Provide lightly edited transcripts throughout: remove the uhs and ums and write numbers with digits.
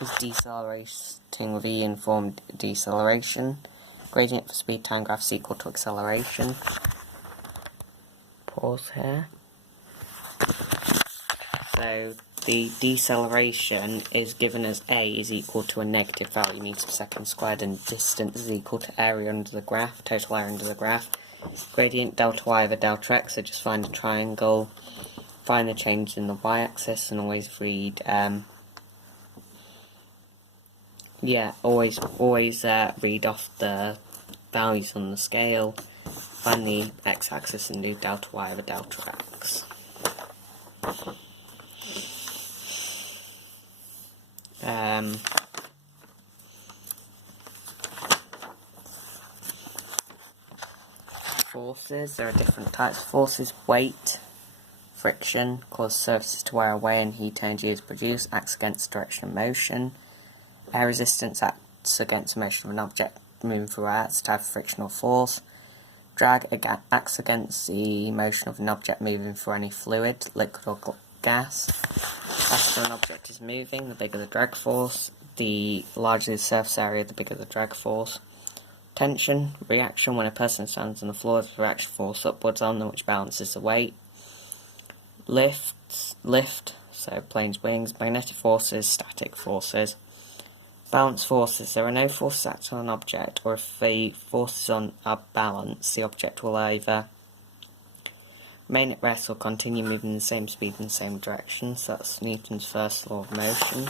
is decelerating with E-informed deceleration. Gradient for speed time graph is equal to acceleration. Pause here. So the deceleration is given as a is equal to a negative value meters per second squared, and distance is equal to area under the graph, total area under the graph. Gradient delta y over delta x, so just find a triangle, find the change in the y-axis, and always read always read off the values on the scale, find the x-axis and do delta y over delta x. Forces, there are different types of forces. Weight, friction, cause surfaces to wear away and heat energy is produced, acts against the direction of motion. Air resistance acts against the motion of an object moving through air, it's a type of frictional force. Drag acts against the motion of an object moving through any fluid, liquid or gas. The faster an object is moving, the bigger the drag force. The larger the surface area, the bigger the drag force. Tension, reaction, when a person stands on the floor, there's a reaction force upwards on them which balances the weight. Lift, so planes, wings. Magnetic forces, static forces. Balance forces, there are no forces acting on an object, or if the forces are balanced, the object will either remain at rest or continue moving in the same speed in the same direction, so that's Newton's first law of motion.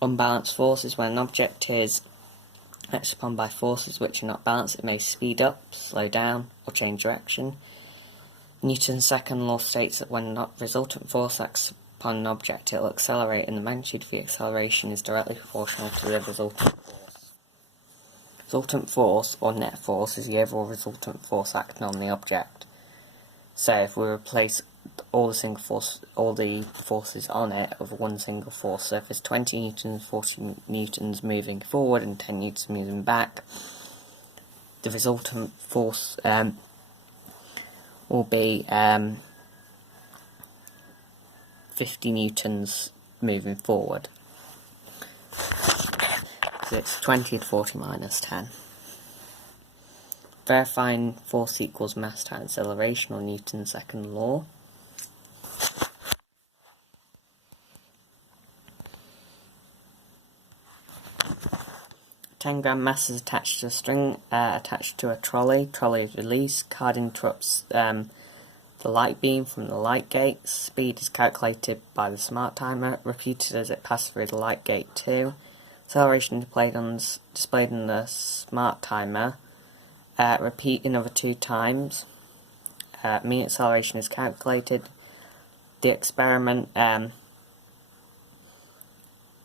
Unbalanced forces, when an object is acted upon by forces which are not balanced, it may speed up, slow down, or change direction. Newton's second law states that when a resultant force acts upon an object, it will accelerate, and the magnitude of the acceleration is directly proportional to the resultant force. Resultant force, or net force, is the overall resultant force acting on the object. So if we replace all the forces on it with one single force, so if there's 20 newtons, 40 newtons moving forward and 10 newtons moving back, the resultant force will be 50 newtons moving forward. So it's 20 to 40 minus 10. Verifying force equals mass times acceleration, or Newton's second law. A 10-gram mass is attached to a string attached to a trolley. Trolley is released. Card interrupts the light beam from the light gate. Speed is calculated by the smart timer, repeated as it passes through the light gate 2. Acceleration displayed on the smart timer. Repeat another 2 times. Mean acceleration is calculated. The experiment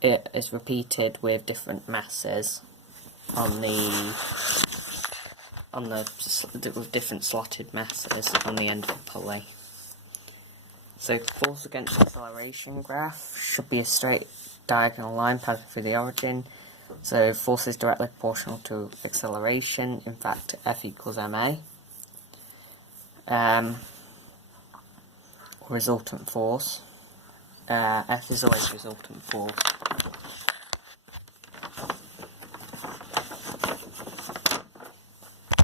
it is repeated with different masses with different slotted masses on the end of the pulley. So force against acceleration graph should be a straight diagonal line passing through the origin. So force is directly proportional to acceleration. In fact, F equals ma. Resultant force. F is always resultant force.